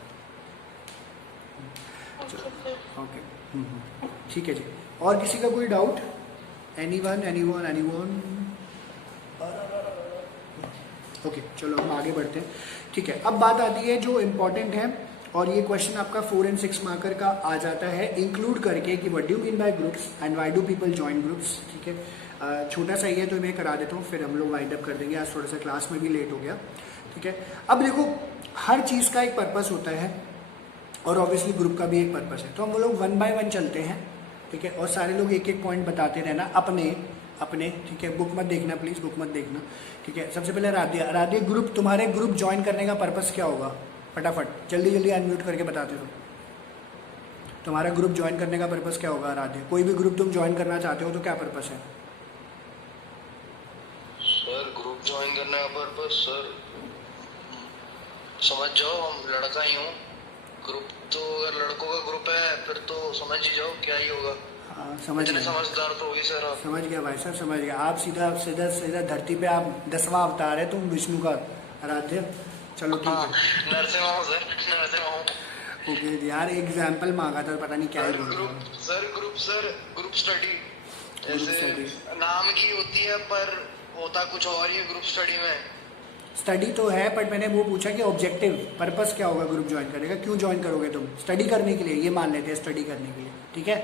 ओके, ठीक है जी। और किसी का कोई doubt? Anyone anyone anyone? Okay, चलो हम आगे बढ़ते हैं। ठीक है, अब बात आती है जो इम्पोर्टेंट है, और ये क्वेश्चन आपका 4 और 6 मार्कर का आ जाता है इंक्लूड करके कि what do mean by groups and why do people join groups. ठीक है, छोटा सा ही है तो मैं करा देता हूँ, फिर हम लोग वाइंड अप कर देंगे। आज थोड़ा सा क्लास में भी लेट हो गया। ठीक है, अब देखो हर चीज़ का एक पर्पस होता है, और ऑब्वियसली ग्रुप का भी एक पर्पस है। तो हम वो लोग 1 बाय 1 चलते हैं। ठीक है, और सारे लोग एक एक पॉइंट बताते रहना अपने अपने। ठीक है, बुक मत देखना प्लीज़, बुक मत देखना। ठीक है, सबसे पहले राध्या, राध्या ग्रुप, तुम्हारे ग्रुप ज्वाइन करने का पर्पस क्या होगा? फटाफट जल्दी जल्दी अनम्यूट करके बताते रहो। तुम्हारा ग्रुप ज्वाइन करने का पर्पस क्या होगा राध्या? कोई भी ग्रुप तुम ज्वाइन करना चाहते हो तो क्या पर्पस है? सर ग्रुप ज्वाइन करने का पर्पस सर, समझ जाओ हम लड़का ही हूँ। ग्रुप तो अगर लड़कों का ग्रुप है फिर तो समझ ही जाओ क्या ही होगा। समझ इतने गया, समझदार तो होगी सर आप। समझ गया भाई साहब, समझ गया। आप सीधा सीधा सीधा धरती पे आप 10वां अवतार है तुम विष्णु का, आराध्य। चलो ठीक हाँ, है। नरसिम्हा हूँ सर, नरसिम्हा हूँ। ओके यार, एग्जाम्पल मांगा था, पता नहीं क्या ही बोल रहा हूँ। ग्रुप स्टडी Group ऐसे study। नाम की होती है पर होता कुछ और ही ग्रुप स्टडी में। स्टडी तो है, बट मैंने वो पूछा कि ऑब्जेक्टिव पर्पस क्या होगा ग्रुप ज्वाइन करने का? क्यों ज्वाइन करोगे तुम? स्टडी करने के लिए, ये मान लेते हैं स्टडी करने के लिए। ठीक है,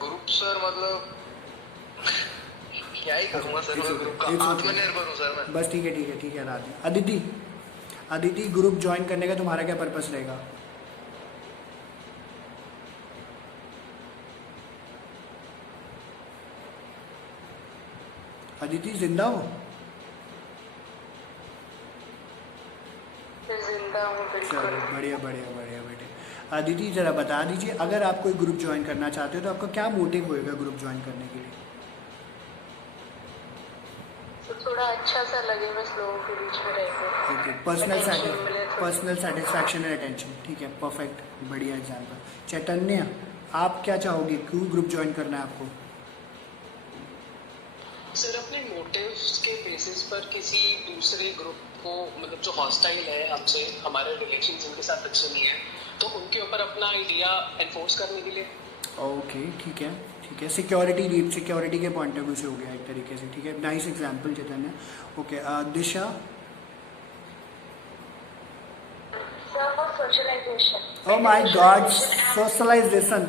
ग्रुप सर मतलब क्या ही करूँगा सर, मैं ग्रुप का आत्मनिर्भर हूँ सर मैं। बस ठीक है ठीक है ठीक है। राधे, अदिति, अदिति ग्रुप ज्वाइन करने का तुम्हारा क्या पर्पस रहेगा? अदिति जिंदा हो? जिंदा हूँ चलो बिल्कुल। बढ़िया बढ़िया बढ़िया बेटे। अदिति जरा बता दीजिए, अगर आप कोई ग्रुप ज्वाइन करना चाहते हो तो आपका क्या मोटिव होएगा ग्रुप ज्वाइन करने के लिए? तो थोड़ा अच्छा सा लगे बस लोगों के बीच में रहकर। ओके, Attention मिले थोड़ी। Personal satisfaction and attention. ठीक है, परफेक्ट, बढ़िया एग्जाम्पल। चैतन्य, आप क्या चाहोगे, क्यों ग्रुप ज्वाइन करना है आपको? सर अपने मोटिव्स के बेसिस पर किसी दूसरे ग्रुप को, मतलब जो हॉस्टाइल है हमसे, हमारे रिलेशन जिनके साथ अच्छे नहीं है, तो उनके ऊपर अपना आइडिया एनफोर्स करने के लिए। ओके ठीक है ठीक है, सिक्योरिटी नीड, सिक्योरिटी के पॉइंट ऑफ व्यू से हो गया एक तरीके से। ठीक है, nice example Chaitanya. Okay, Disha. Socialisation. Oh my god, socialisation.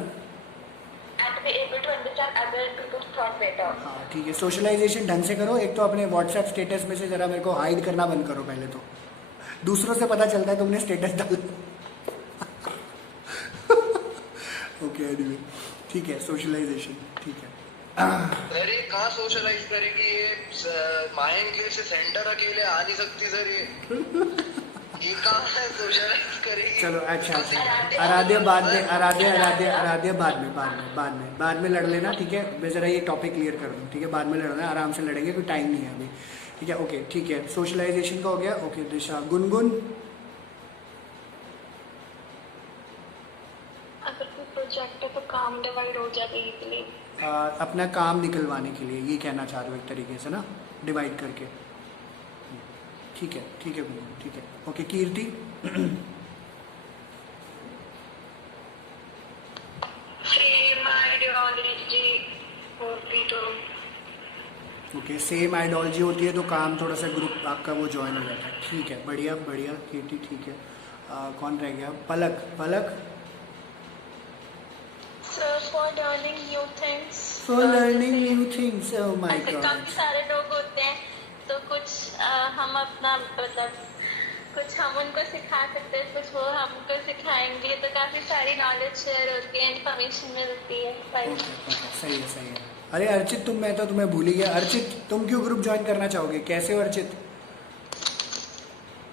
And be able to understand other people's thought better. हाँ ठीक है, सोशलाइजेशन ढंग से करो। एक तो अपने व्हाट्सएप स्टेटस में से जरा मेरे को हाइड करना बंद करो पहले तो, दूसरों से पता चलता है तुमने स्टेटस डाला। ओके एनीवे, ठीक है, सोशलाइजेशन ठीक है। सर ये कहाँ सोशलाइज करेगी ये, माइंड के से सेंटर अकेले आ नहीं सकती सर ये कहाँ है सोशलाइज करेगी? चलो अच्छा अच्छा, आराध्य बाद में, आराध्य बाद में लड़ लेना। ठीक है, मैं जरा ये टॉपिक क्लियर कर दूँ। ठीक है, बाद में लड़ना, आराम से लड़ेंगे, कोई टाइम नहीं है अभी। ठीक है, ओके ठीक है, सोशलाइजेशन का हो गया। ओके दिशा। गुनगुन, अगर कोई प्रोजेक्ट है तो काम डिवाइड हो जाता है इजीली। अपना काम निकलवाने के लिए ये कहना चाह रहे हो एक तरीके से ना, डिवाइड करके। ठीक है गुनगुन, ठीक है। ओके कीर्ति। सेम आइडियोलॉजी होती तो ओके, सेम आइडियोलॉजी होती है तो काम थोड़ा सा ग्रुप आपका वो ज्वाइन हो जाता है। ठीक है, बढ़िया बढ़िया कीर्ति, ठीक है। कौन रह गया? पलक। Sir, for learning new things. For learning new things, oh my ऐसे काफी god। सारे लोग होते हैं तो कुछ हम अपना मतलब कुछ हम हम उनको सिखा सकते हैं, कुछ वो हमको सिखाएंगे, तो काफी सारी नॉलेज शेयर होती है, इन्फॉर्मेशन मिलती है। सही है सही है। अरे अर्चित तुम, मैं तो तुम्हें भूल ही गया। अर्चित तुम क्यों ग्रुप ज्वाइन करना चाहोगे, कैसे हो अर्चित?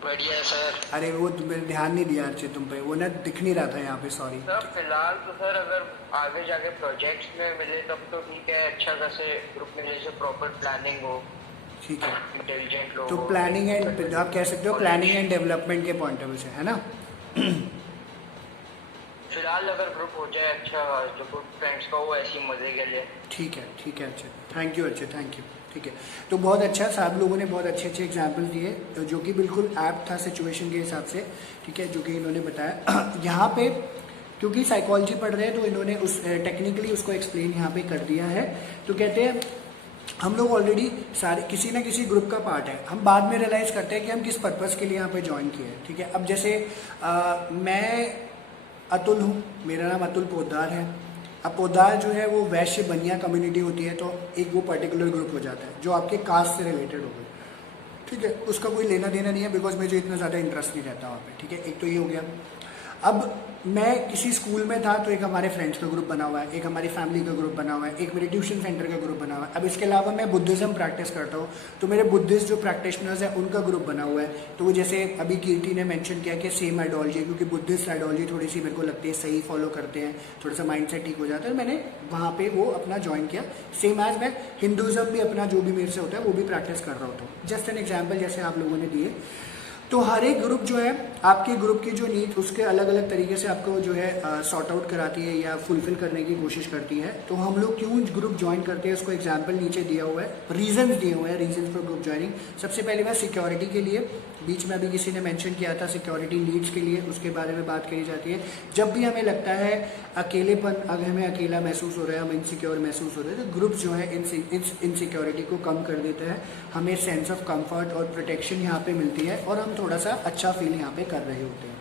बढ़िया सर। अरे वो तुम्हें ध्यान नहीं दिया अर्चित तुम पे, वो ना दिख नहीं रहा था यहाँ पे, सॉरी। सर फिलहाल तो सर अगर आगे जाके प्रोजेक्ट्स में मिले तब तो ठीक है, अच्छा खासे ग्रुप मिले जो प्रॉपर प्लानिंग हो, ठीक है, इंटेलिजेंट लोग तो हो। प्लानिंग एंड आप कह सकते हो प्लानिंग एंड डेवलपमेंट के पॉइंट ऑफ व्यू से, है ना? फिलहाल अगर ग्रुप हो जाए अच्छा, जो ग्रुप फ्रेंड्स का हो ऐसी मजे के लिए। ठीक है Archit, thank you Archit, thank you. ठीक है, तो बहुत अच्छा, सब लोगों ने बहुत अच्छे अच्छे एग्जाम्पल दिए जो कि बिल्कुल ऐप्ट था सिचुएशन के हिसाब से। ठीक है, जो कि इन्होंने बताया यहाँ पे, क्योंकि साइकोलॉजी पढ़ रहे हैं तो इन्होंने उस टेक्निकली उसको एक्सप्लेन यहाँ पे कर दिया है। तो कहते हैं हम लोग ऑलरेडी सारे किसी ना किसी ग्रुप का पार्ट है, हम बाद में रियलाइज़ करते हैं कि हम किस पर्पज़ के लिए यहाँ पे ज्वाइन किए हैं। ठीक है, अब जैसे मैं अतुल हूँ, मेरा नाम अतुल पोद्दार है। अब पोद्दार जो है वो वैश्य बनिया कम्युनिटी होती है, तो एक वो पर्टिकुलर ग्रुप हो जाता है जो आपके कास्ट से रिलेटेड हो गए। ठीक है, उसका कोई लेना देना नहीं है, बिकॉज मुझे इतना ज़्यादा इंटरेस्ट नहीं रहता वहाँ पे। ठीक है, एक तो ये हो गया। अब मैं किसी स्कूल में था तो एक हमारे फ्रेंड्स का ग्रुप बना हुआ है, एक हमारी फैमिली का ग्रुप बना हुआ है, एक मेरे ट्यूशन सेंटर का ग्रुप बना हुआ है। अब इसके अलावा मैं बुद्धिज़्म प्रैक्टिस करता हूँ, तो मेरे बुद्धिस्ट जो प्रैक्टिशनर्स हैं उनका ग्रुप बना हुआ है। तो वो जैसे अभी कीर्ति ने मेंशन किया कि सेम आइडियोलॉजी, क्योंकि बुद्धिस्ट आइडियोलॉजी थोड़ी सी मेरे को लगती है सही फॉलो करते हैं, थोड़ा सा माइंड सेट ठीक हो जाता है। मैंने वहाँ पर वो अपना ज्वाइन किया, सेम एज मैं हिंदुज़्म भी अपना जो भी मेरे से होता है वो भी प्रैक्टिस कर रहा होता हूँ। जस्ट एन एग्जाम्पल जैसे आप लोगों ने दिए। तो हर एक ग्रुप जो है आपके ग्रुप की जो नीड उसके अलग अलग तरीके से आपको जो है सॉर्ट आउट कराती है या फुलफिल करने की कोशिश करती है। तो हम लोग क्यों ग्रुप ज्वाइन करते हैं उसको एग्जांपल नीचे दिया हुआ है, रीजंस दिए हुए हैं, रीजंस फॉर ग्रुप ज्वाइनिंग। सबसे पहले मैं सिक्योरिटी के लिए, बीच में अभी किसी ने मेंशन किया था सिक्योरिटी नीड्स के लिए, उसके बारे में बात करी जाती है। जब भी हमें लगता है अकेलेपन, अगर हमें अकेला महसूस हो रहा है, हम इनसिक्योर महसूस हो रहे हैं, तो ग्रुप जो है इनसिक्योरिटी को कम कर देता है, हमें सेंस ऑफ कंफर्ट और प्रोटेक्शन यहाँ पे मिलती है और हम थोड़ा सा अच्छा फील यहाँ पे कर रहे होते हैं।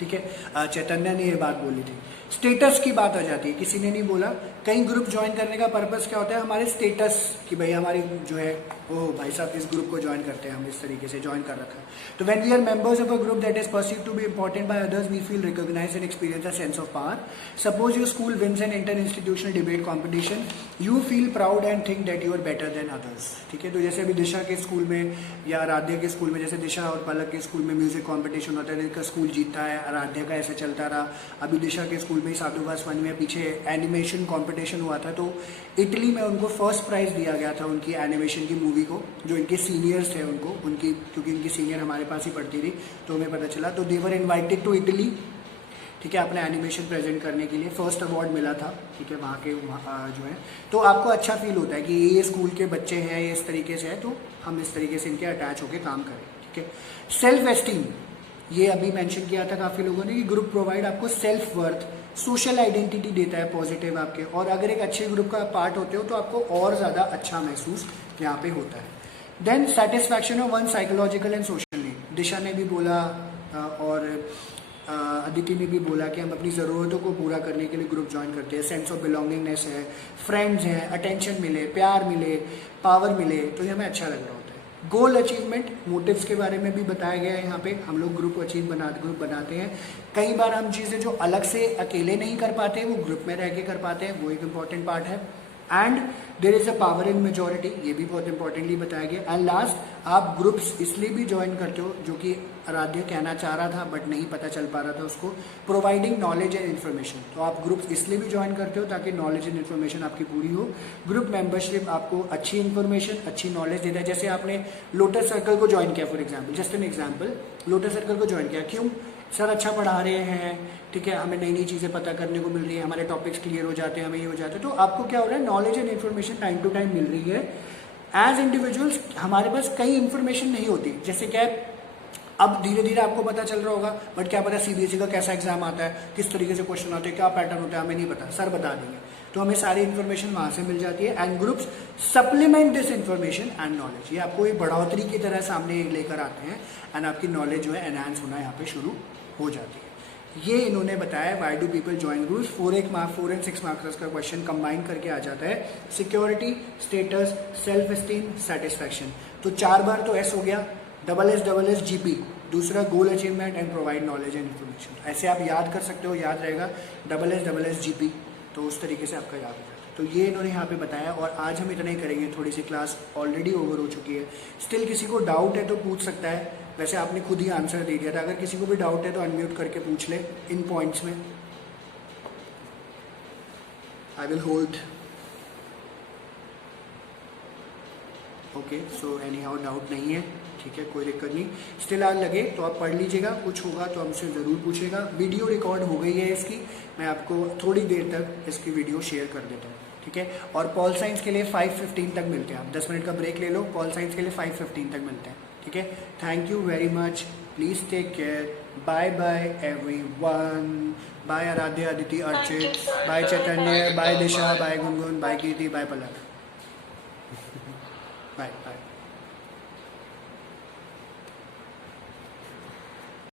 ठीक है, चैतन्य ने ये बात बोली थी। स्टेटस की बात आ जाती है, किसी ने नहीं बोला। कई ग्रुप ज्वाइन करने का पर्पस क्या होता है, हमारे स्टेटस कि भाई हमारी जो है ओह भाई साहब इस ग्रुप को ज्वाइन करते हैं, हम इस तरीके से ज्वाइन कर रखा है। तो when we are members of a group that is perceived to be important by others, we feel recognised and experience a sense of power. Suppose your school wins an inter institutional debate competition, you feel proud and think that you are better than others. ठीक है, तो जैसे अभी दिशा के school में या आराध्या के school में, जैसे दिशा और पलक के स्कूल में म्यूजिक कॉम्पिटिशन होता है, जिनका स्कूल जीतता है, आराध्या का ऐसे चलता रहा। अभी दिशा के स्कूल में साधुवास वन में पीछे एनिमेशन कॉम्पिटिशन हुआ था, तो इटली में उनको फर्स्ट प्राइज दिया गया था उनकी एनिमेशन की मूवी को, जो इनके सीनियर्स थे उनको, उनकी क्योंकि इनकी सीनियर हमारे पास ही पढ़ती थी तो हमें पता चला। तो दे वर इन्वाइटेड टू इटली, ठीक है, अपना एनिमेशन प्रेजेंट करने के लिए। फर्स्ट अवार्ड मिला था। ठीक है, वहाँ के जो है, तो आपको अच्छा फील होता है कि ये स्कूल के बच्चे हैं, ये इस तरीके से है, तो हम इस तरीके से इनके अटैच होकर काम करें। ठीक है, सेल्फ एस्टीम, ये अभी मेंशन किया था काफ़ी लोगों ने कि ग्रुप प्रोवाइड आपको सेल्फ वर्थ, सोशल आइडेंटिटी देता है पॉजिटिव आपके, और अगर एक अच्छे ग्रुप का पार्ट होते हो तो आपको और ज़्यादा अच्छा महसूस यहाँ पे होता है। Then satisfaction of one psychological and social need, Disha ने भी बोला और अदिति ने भी बोला कि हम अपनी ज़रूरतों को पूरा करने के लिए ग्रुप ज्वाइन करते हैं। सेंस ऑफ बिलोंगिंगनेस है, फ्रेंड्स हैं, अटेंशन मिले, प्यार मिले, पावर मिले, तो ये हमें अच्छा लग रहा होता है। गोल अचीवमेंट, मोटिव्स के बारे में भी बताया गया है यहाँ पे। हम लोग ग्रुप बनाते हैं। कई बार हम चीज़ें जो अलग से अकेले नहीं कर पाते वो ग्रुप में रह के कर पाते हैं, वो एक इम्पॉर्टेंट पार्ट है। And there is a power in majority, ये भी बहुत इंपॉर्टेंटली बताया गया। एंड लास्ट, आप ग्रुप्स इसलिए भी ज्वाइन करते हो, जो कि आराध्य कहना चाह रहा था बट नहीं पता चल पा रहा था उसको, प्रोवाइडिंग नॉलेज एंड इन्फॉर्मेशन। तो आप ग्रुप्स इसलिए भी ज्वाइन करते हो ताकि नॉलेज एंड इन्फॉर्मेशन आपकी पूरी हो। ग्रुप मेंबरशिप आपको अच्छी इन्फॉर्मेशन, अच्छी नॉलेज देता है। जैसे आपने लोटस सर्कल को ज्वाइन किया, for example, just an example, lotus circle को ज्वाइन किया, क्यों? सर अच्छा पढ़ा रहे हैं, ठीक है, हमें नई नई चीज़ें पता करने को मिल रही है, हमारे टॉपिक्स क्लियर हो जाते हैं, हमें ये हो जाता है। तो आपको क्या हो रहा है, knowledge and information time to time मिल रही है। एज इंडिविजुअल्स हमारे पास कई इन्फॉर्मेशन नहीं होती, जैसे क्या अब धीरे धीरे आपको पता चल रहा होगा, बट क्या पता सीबीएसई का कैसा एग्जाम आता है, किस तरीके से क्वेश्चन आते हैं, क्या पैटर्न होता है, हमें नहीं पता, सर बता देंगे। तो हमें सारी इन्फॉर्मेशन वहाँ से मिल जाती है। And groups supplement this information and knowledge, ये आपको एक बढ़ोतरी की तरह सामने लेकर आते हैं एंड आपकी नॉलेज जो है एनहांस होना यहाँ पे शुरू हो जाती है। ये इन्होंने बताया why do people join groups. 4 and 6 marks का क्वेश्चन कंबाइन करके आ जाता है। Security, status, self esteem, satisfaction. तो 4 बार तो एस हो गया, डबल एस जीपी, दूसरा गोल achievement and provide knowledge and information. ऐसे आप याद कर सकते हो, याद रहेगा SSSGP, तो उस तरीके से आपका याद हो जाता है। तो ये इन्होंने यहाँ पे बताया और आज हम इतना ही करेंगे, थोड़ी सी क्लास ऑलरेडी ओवर हो चुकी है। स्टिल किसी को डाउट है तो पूछ सकता है, वैसे आपने खुद ही आंसर दे दिया था। अगर किसी को भी डाउट है तो अनम्यूट करके पूछ ले इन पॉइंट्स में। I will hold. Okay, so any how doubt नहीं है, ठीक है, कोई दिक्कत नहीं। स्टिल आज लगे तो आप पढ़ लीजिएगा, कुछ होगा तो हमसे ज़रूर पूछेगा। वीडियो रिकॉर्ड हो गई है इसकी, मैं आपको थोड़ी देर तक इसकी वीडियो शेयर कर देता हूँ, ठीक है। और पॉल साइंस के लिए 5:15 तक मिलते हैं, आप 10 मिनट का ब्रेक ले लो, पॉल साइंस के लिए 5:15 तक मिलते हैं, ठीक है। Thank you very much, please take care, bye bye everyone, bye Aaradhya, Aditi, Archit, bye Chaitanya, bye Disha, bye Gungun, bye Keerti, bye Palak, bye bye.